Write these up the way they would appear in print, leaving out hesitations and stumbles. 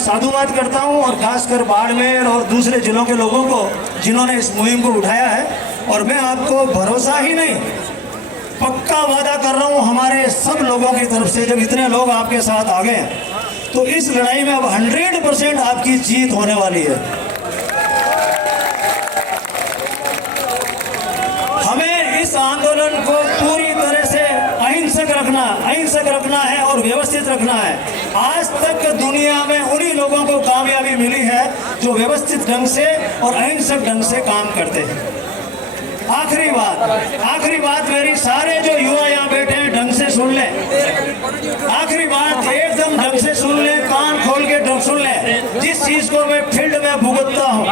साधुवाद करता हूं और खासकर बाड़मेर और दूसरे जिलों के लोगों को जिन्होंने इस मुहिम को उठाया है। और मैं आपको भरोसा ही नहीं, पक्का वादा कर रहा हूं हमारे सब लोगों की तरफ से, जब इतने लोग आपके साथ आ गए तो इस लड़ाई में अब 100% आपकी जीत होने वाली है। हमें इस आंदोलन को पूरी तरह से अहिंसक रखना है और व्यवस्थित रखना है। आज तक दुनिया में उन्हीं लोगों को कामयाबी मिली है जो व्यवस्थित ढंग से और अहिंसक ढंग से काम करते हैं। आखिरी बात मेरी, सारे जो युवा यहाँ बैठे हैं ढंग से सुन लें। आखिरी बात एकदम ढंग से सुन लें, कान खोल के ढंग सुन लें। जिस चीज को मैं फील्ड में भुगतता हूँ,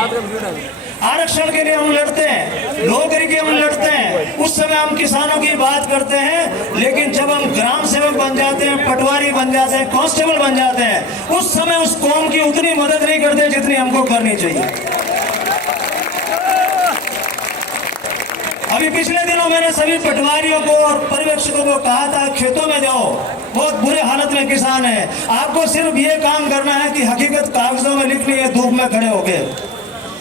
आरक्षण के लिए हम लड़ते हैं, नौकरी के हम लड़ते हैं, उस समय हम किसानों की बात करते हैं, लेकिन जब हम ग्राम सेवक बन जाते हैं, पटवारी बन जाते हैं, कांस्टेबल बन जाते हैं, उस समय उस कौम की उतनी मदद नहीं करते जितनी हमको करनी चाहिए। अभी पिछले दिनों मैंने सभी पटवारियों को और पर्यवेक्षकों को कहा था खेतों में जाओ, बहुत बुरे हालत में किसान है, आपको सिर्फ ये काम करना है कि हकीकत कागजों में लिखनी है, धूप में खड़े होके।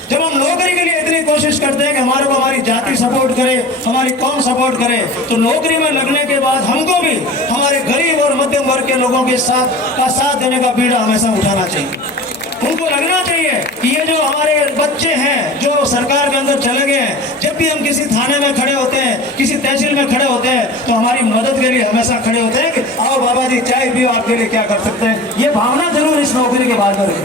जब हम नौकरी के लिए इतनी कोशिश करते हैं कि हमारे को हमारी जाति सपोर्ट करे, हमारी कौम सपोर्ट करे, तो नौकरी में लगने के बाद हमको भी हमारे गरीब और मध्यम वर्ग के लोगों के साथ देने का बीड़ा हमेशा उठाना चाहिए। उनको लगना चाहिए कि ये जो हमारे बच्चे हैं जो सरकार के अंदर चले गए हैं, जब भी हम किसी थाने में खड़े होते हैं, किसी तहसील में खड़े होते हैं, तो हमारी मदद के लिए हमेशा खड़े होते हैं कि आओ बाबा जी चाय पियो, आपके लिए क्या कर सकते हैं। ये भावना जरूर इस नौकरी के बाद में रहे।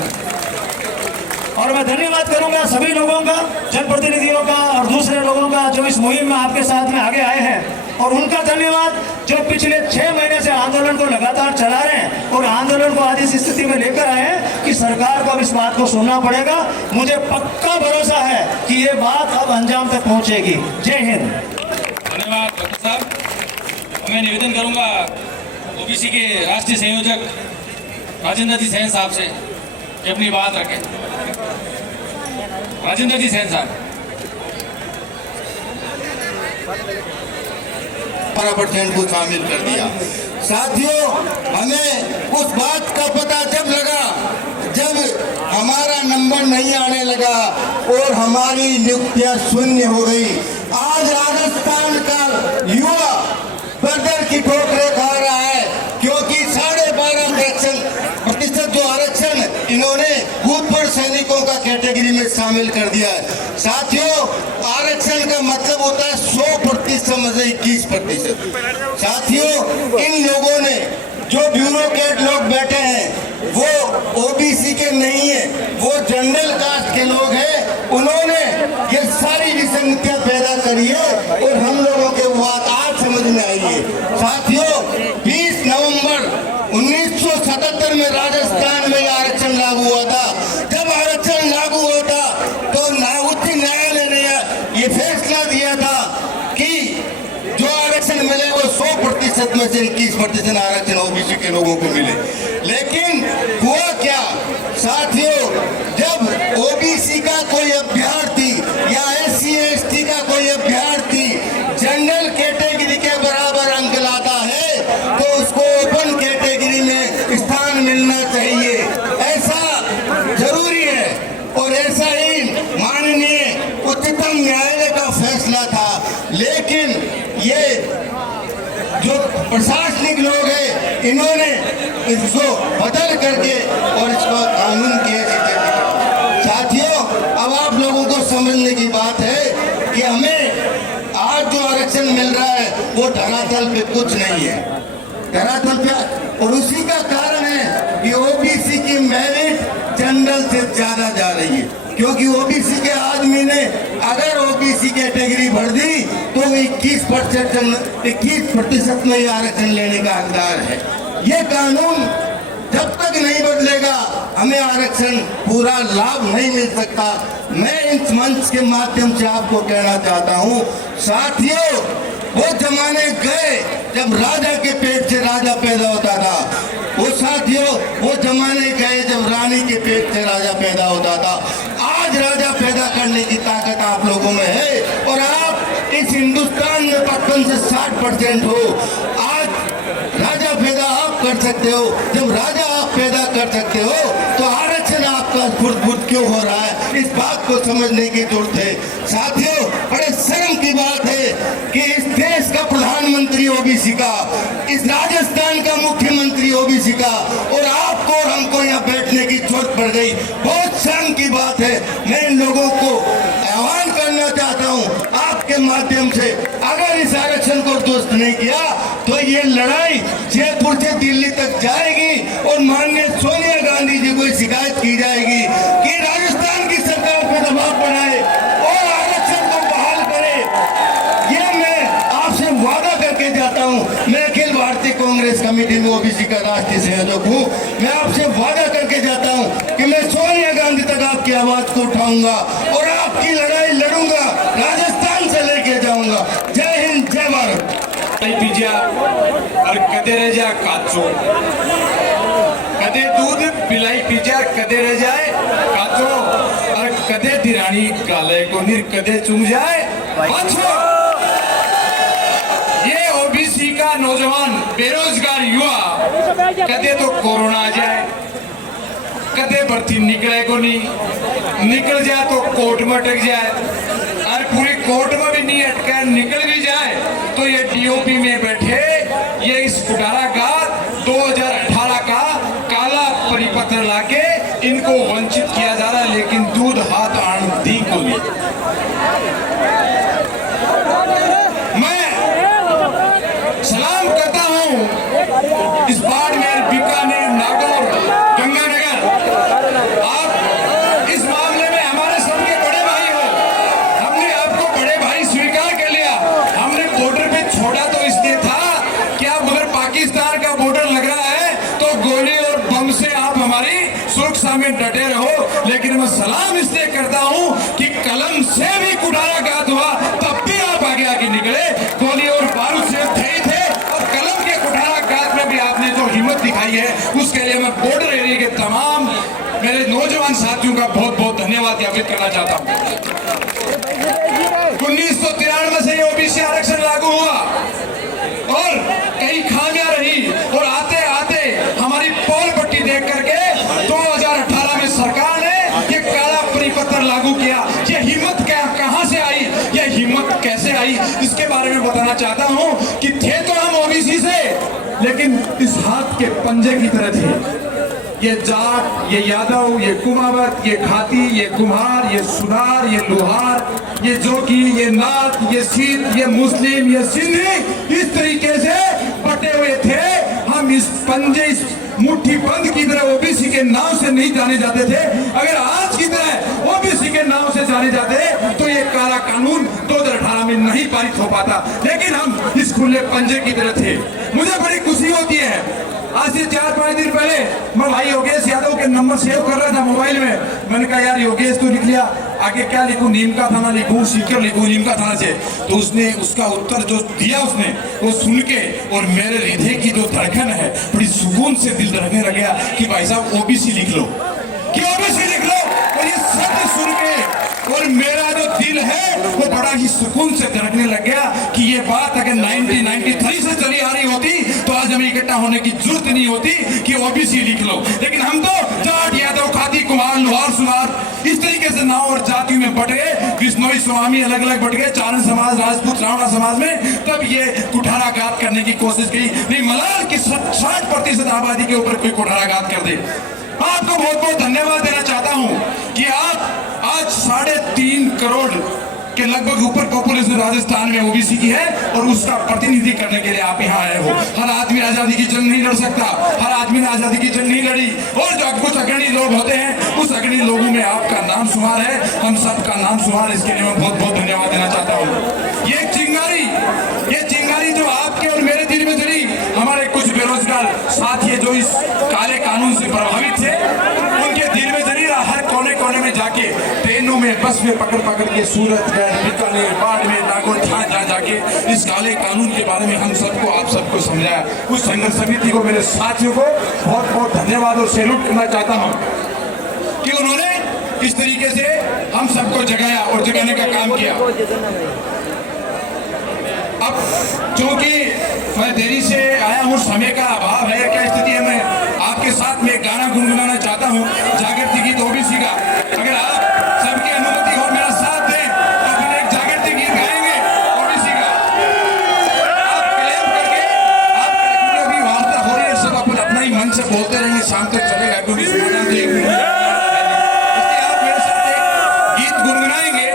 और मैं धन्यवाद करूंगा सभी लोगों का, जनप्रतिनिधियों का और दूसरे लोगों का जो इस मुहिम में आपके साथ में आगे आए हैं, और उनका धन्यवाद जो पिछले 6 महीने से आंदोलन को लगातार चला रहे हैं और आंदोलन को आज इस स्थिति में लेकर आए हैं कि सरकार को इस बात को सुनना पड़ेगा। मुझे पक्का भरोसा है कि ये बात अब अंजाम तक पहुंचेगी। जय हिंद। धन्यवाद डॉक्टर साहब। मैं निवेदन करूंगा ओबीसी के राष्ट्रीय संयोजक राजेंद्र जी सैन साहब से कि अपनी बात रखें। राजेंद्र जी सैन साहब। 12% को शामिल कर दिया। साथियों, हमें उस बात का पता जब लगा जब हमारा नंबर नहीं आने लगा और हमारी नियुक्तियां शून्य हो गई। आज राजस्थान का युवा बर्दर की ठोकरें खा रहा है क्योंकि 12.5% जो आरक्षण इन्होंने भूतपूर्व सैनिकों का कैटेगरी में शामिल कर दिया है। साथियों, आरक्षण का मतलब होता है 100% में से 21%। साथियों, इन लोगों ने जो ब्यूरोक्रेट लोग बैठे हैं वो ओबीसी के नहीं है, वो जनरल कास्ट के लोग हैं। उन्होंने ये सारी विसंगतियां पैदा करी है और हम लोगों के बात आज समझ में आई है। साथियों, 20 नवंबर 1977 में राजस्थान में आरक्षण लागू हुआ था। जब आरक्षण लागू होता तो उच्च न्यायालय ने ये फैसला दिया था कि जो आरक्षण मिले वो 100% में से 21% आरक्षण ओबीसी के लोगों को मिले। लेकिन हुआ क्या साथियों, जब ओबीसी का कोई अभ्यर्थी या SC ST का कोई अभ्यर्थी जनरल कैटेगरी के बराबर अंक लाता है तो उसको ओपन कैटेगरी में स्थान मिलना चाहिए। ऐसा जरूरी है और ऐसा ही माननीय उच्चतम न्यायालय का फैसला था। लेकिन ये जो प्रशासनिक लोग हैं इन्होंने इसको बदल करके और इसको कानून के साथियों, अब आप लोगों को समझने की बात है कि हमें आज जो आरक्षण मिल रहा है वो धरातल पे कुछ नहीं है, धरातल पे। और उसी का कारण है कि ओबीसी की मेरिट जनरल से ज्यादा जा रही है क्योंकि ओबीसी के आदमी ने अगर ओबीसी कैटेगरी भर दी तो 21% में आरक्षण लेने का हकदार है। ये कानून जब तक नहीं बदलेगा हमें आरक्षण पूरा लाभ नहीं मिल सकता। मैं इस मंच के माध्यम से आपको कहना चाहता हूँ साथियों, वो जमाने गए जब राजा के पेट से राजा पैदा होता था। वो साथियों, वो जमाने गए जब रानी के पेट से राजा पैदा होता था। आज राजा पैदा करने की ताकत आप लोगों में है और आप इस हिंदुस्तान में 55 से 60% हो। आज राजा पैदा आप कर सकते हो। जब राजा आप पैदा कर सकते हो तो पास फुर्द क्यों हो रहा है, इस बात को समझने की जरूरत है। साथियों, बड़े शर्म की बात है कि इस देश का प्रधानमंत्री ओबीसी का, इस राजस्थान का मुख्यमंत्री ओबीसी का, और आपको और हमको यहाँ बैठने की जरूरत पड़ गई। बहुत शर्म की बात है। मैं इन लोगों को आह्वान करना चाहता हूँ आपके माध्यम से, अगर इस आरक्षण को दुरुस्त नहीं किया तो ये लड़ाई जयपुर से दिल्ली तक जाएगी और माननीय सोनिया गांधी जी को शिकायत की जाएगी कि राजस्थान की सरकार पर दबाव बनाए और आरक्षण को बहाल करे। ये मैं आपसे वादा करके जाता हूँ। मैं अखिल भारतीय कांग्रेस कमेटी में ओबीसी का राष्ट्रीय संयोजक हूँ। मैं आपसे वादा करके जाता हूँ कि मैं सोनिया गांधी तक आपकी आवाज को उठाऊंगा और आपकी लड़ाई लड़ूंगा, राजस्थान से लेके जाऊंगा। जय हिंद, जय भारत। पीजा और कदे रह जा काचो, कदे दूध पिलाई पीजा कदे रह जाए काचो, और कदे दिरानी काले को निर कदे चुम जाए पाछो। ये ओबीसी का नौजवान बेरोजगार युवा कदे तो कोरोना आ जाए, कदे भर्ती निकले को नहीं, निकल जाए तो कोर्ट में अटक जाए, और पूरी कोर्ट में भी नहीं अटका, निकल भी जाए तो ये डीओपी में बैठे ये इस कुठाराघात 2018 का काला परिपत्र लाके इनको वंचित किया जा रहा है, लेकिन दूध हाथ आन दी को नहीं। मैं सलाम करता हूं इस बाड़मेर, बीकानेर, नागौर, गंगानगर, आप इस मामले में हमारे सबके बड़े भाई हो। हमने आपको बड़े भाई स्वीकार कर लिया। हमने बॉर्डर पे छोड़ा तो इसलिए था कि आप अगर पाकिस्तान का बॉर्डर लग रहा है तो गोली और बम से आप हमारी सुरक्षा में डटे रहो, लेकिन मैं सलाम इसलिए करता हूं कि कलम से भी कुठाराघात हुआ तब भी आप आगे निकले। गोली और बारूद से थे और कलम के कुठाराघात में भी आपने जो हिम्मत दिखाई है उसके लिए मैं बॉर्डर एरिया के तमाम मेरे नौजवान साथियों का बहुत बहुत धन्यवाद ज्ञापित करना चाहता हूं। 1993 से ओबीसी आरक्षण लागू हुआ और कई खामियां रही, और आते आते हमारी पोल पट्टी देख करके 2018 में सरकार ने ये काला परिपत्र लागू किया। ये हिम्मत कहां से आई, ये हिम्मत कैसे आई, इसके बारे में बताना चाहता हूं कि थे तो हम ओबीसी से, लेकिन इस हाथ के पंजे की तरह थे। ये जाट, ये यादव, ये कुमावत, ये खाती, ये कुम्हार, ये सुनार, ये लोहार, ये जोगी, ये नाथ, ये सिख, ये मुस्लिम, ये सिंधी, इस तरीके से बटे हुए थे। हम इस पंजे, इस मुट्ठी बंद की तरह ओबीसी के नाम से नहीं जाने जाते थे। अगर आज की तरह ओबीसी के नाम से जाने जाते तो ये काला कानून 2018 में नहीं पारित हो पाता, लेकिन हम इस खुले पंजे की तरह थे। मुझे बड़ी खुशी होती है, आज से 4-5 दिन पहले मैं भाई योगेश यादव के नंबर सेव कर रहा था मोबाइल में। मैंने कहा यार योगेश तो लिख लिया, आगे क्या लिखूं, नीम का थाना लिखूं, सीकर लिखूं, नीम का थाना से। तो उसने उसका उत्तर जो दिया उसने वो सुन के और मेरे हृदय की जो धड़कन है बड़ी सुकून से दिल धड़कने लग गया कि भाई साहब ओबीसी लिख लो, कि ओबीसी लिख लो। और ये शब्द सुन के और मेरा जो दिल है वो बड़ा ही सुकून से धड़कने लग गया कि ये बात अगर 1993 से चली आ रही होती तो आज हमें इकट्ठा होने की जरूरत नहीं होती कि ओबीसी लिख लो। लेकिन हम तो जाट, यादव, खाती, कुमार, लोहार, सुनार इस तरीके से नाव और जातियों में बट गए, विष्णोई, स्वामी अलग अलग बट गए, चारण समाज, राजपूत, रावणा समाज में। तब ये कुठाराघात करने की कोशिश की। नहीं, मलाल की 60% आबादी के ऊपर कोई कुठाराघात कर दे। आपको बहुत बहुत धन्यवाद देना चाहता हूं कि आप आज 3.5 करोड़ के लगभग ऊपर पॉपुलेशन राजस्थान में ओबीसी की है और उसका प्रतिनिधि करने के लिए आप यहाँ आए हो। हर आदमी आजादी की जंग नहीं लड़ सकता, हर आदमी ने आजादी की जंग नहीं लड़ी, और जो कुछ अग्रणी लोग होते हैं उस अग्रणी लोगों में आपका नाम शुमार है, हम सबका नाम शुमार। इसके लिए मैं बहुत बहुत धन्यवाद देना चाहता हूँ। ये चिंगारी जो आपके और मेरे दिल में जली, हमारे कुछ बेरोजगार साथी जो इस काले कानून से प्रभावित थे उनके दिल में जली, हर कोने कोने में जाके ट्रेनों में, बस में पकड़ के सूरत, बीकानेर, बाड़मेर, नागौर, जहाँ जाके इस काले कानून के बारे में हम सबको, आप सबको समझाया। उस संघर्ष समिति को, मेरे साथियों को बहुत बहुत धन्यवाद और सैल्यूट करना चाहता हूँ कि उन्होंने इस तरीके से हम सबको जगाया और जगाने का काम किया। अब क्योंकि मैं देरी से आया हूँ, समय का अभाव है, क्या स्थिति है। मैं आपके साथ में एक गाना गुनगुनाना चाहता हूँ, जागृति गीत ओबीसी का। अगर आप सबकी अनुमति और मेरा साथ दें तो फिर एक जागृति गीत गाएंगे ओबीसी का। आप क्लेम करके आप अभी वार्ता हो रही है, सब अपन अपना ही मन से बोलते रहेंगे, शाम तक चलेगा क्योंकि समाधान तो एक मिनट है। इसलिए आप मेरे साथ एक गीत गुनगुनाएंगे,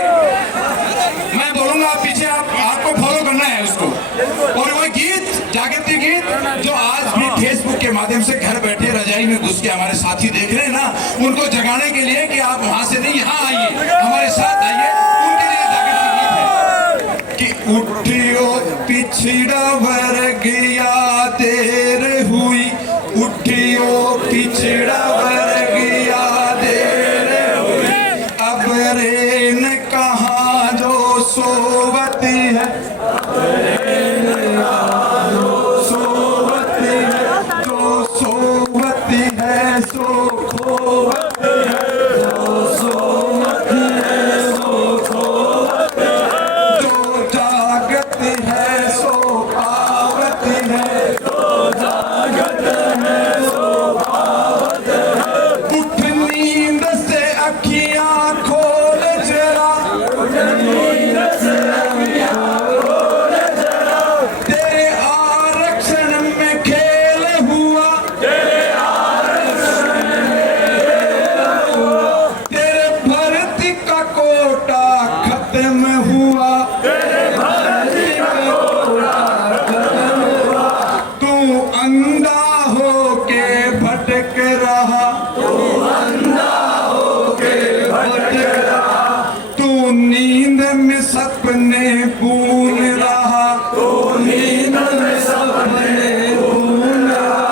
मैं बोलूंगा आप पीछे आपको फॉलो करना है उसको। और वो गीत जागृति गीत जो आज भी फेसबुक के माध्यम से घर बैठे रजाई में घुस के हमारे साथी देख रहे हैं ना, उनको जगाने के लिए कि आप वहां से नहीं यहाँ आइए, हमारे साथ आइए, उनके लिए जागृति गीत है कि उठियो पिछड़ा वर्ग यादेर हुई, उठियो पिछड़ा वर्ग यादेर हुई, अब रेन कहाँ जो सोवती है, सो खोवती है, जो सोवती है सो खोवती है, जो जागती है सो पावती है, जो जागत है सो पावती है। उठ नींद से अखियां खोल जरा, उठ नींद से अखियां खोल जरा, तेरे आरक्षण में खेल हुआ, खत्म हुआ, तू अंधा होके भटक रहा, तू नींद में सपने भूल रहा, तू नींद में सपने भूल रहा,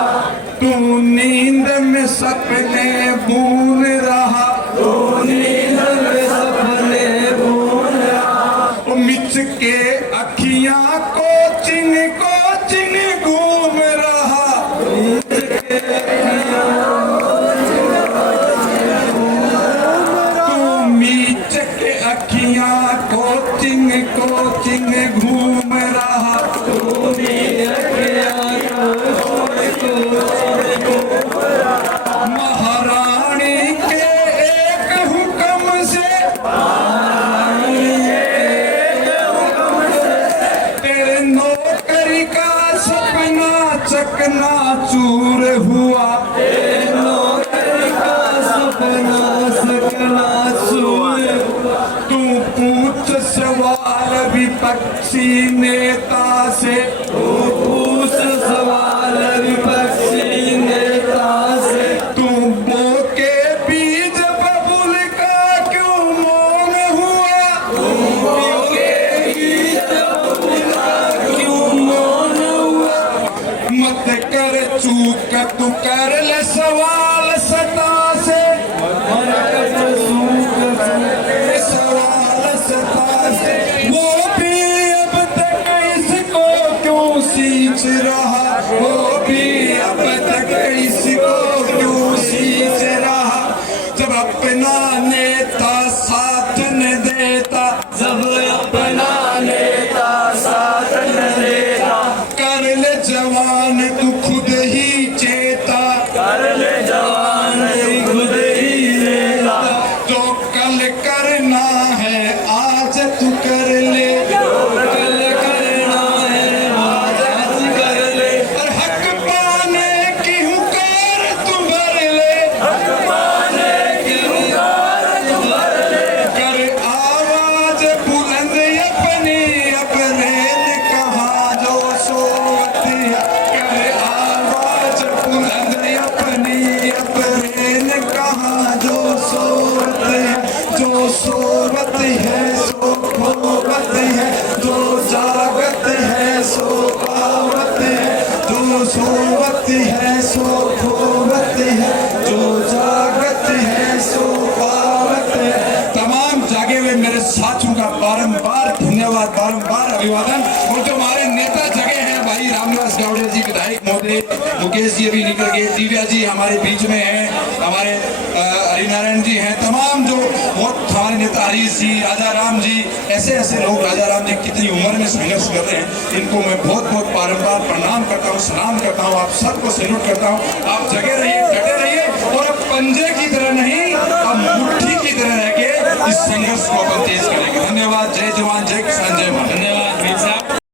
तू नींद में सपने भूल रहा, तू नींद में सपने भूल रहा। मिच के अखियां कोचिंग कोचिंग घूम रहा, तू मीच के अखियां कोचिंग कोचिंग घूम रहा, तू महारानी के एक हुक्म से, तेरे नौकरी का सपना चकना चूर हुआ, नौकरी का सपना चकना चूर हुआ। तू पूछ सवाल विपक्षी नेता से, तू पूछ सवाल विपक्षी नेता से, तू बोके बीज बबुल का क्यों मौन हुआ, तू बोके बीज बबुल का क्यों मौन हुआ। मत कर चूक तू कर ले सवाल सता से, सवाल सता से, वो भी अब तक इसको क्यों सींच रहा, वो भी अब तक इसको क्यों सींच रहा। जब अपना नेता साथ न देता, जब अपना नेता साथ न देता, कर ले जवान तू खुद ही चेता, कर ले जवान तू खुद ही चेता। जो कल करना है आज तू कर ले, जो कल करना है आज कर ले, और हक पाने की हुकार तू भर ले, हक पाने की हुकार तू भर ले। कर आवाज बुलंद अपनी, अपने कहाँ जो सोवती है, कर आवाज बुलंद अपनी, अपने कहाँ जो सोवती है, जो सोवती है सो खोवती है, जो जागत है सो पावती है, जो सोवती है सो खोवती है, जो जागत है सो पावती है। तमाम जागे हुए मेरे साथियों का बारंबार धन्यवाद, बारंबार अभिवादन। और जो हमारे नेता जगह हैं भाई रामदास गावड़े जी, विधायक महोदय, मुकेश जी अभी निकल गए, दिव्या जी हमारे बीच में हैं, हमारे हरिनारायण जी हैं, तमाम जो बहुत हमारे नेता हरीश जी, राजा राम जी, ऐसे ऐसे लोग, राजा राम जी कितनी उम्र में संघर्ष कर रहे हैं, इनको मैं बहुत बहुत बारंबार प्रणाम करता हूँ, सलाम करता हूँ, आप सबको सैल्यूट करता हूँ। आप जगे रहिए, डटे रहिए और अब पंजे की तरह नहीं, अब मुट्ठी की तरह रह के इस संघर्ष को अपन तेज करेंगे। धन्यवाद। जय जवान, जय किसान, जय भारत। धन्यवाद वीर साहब।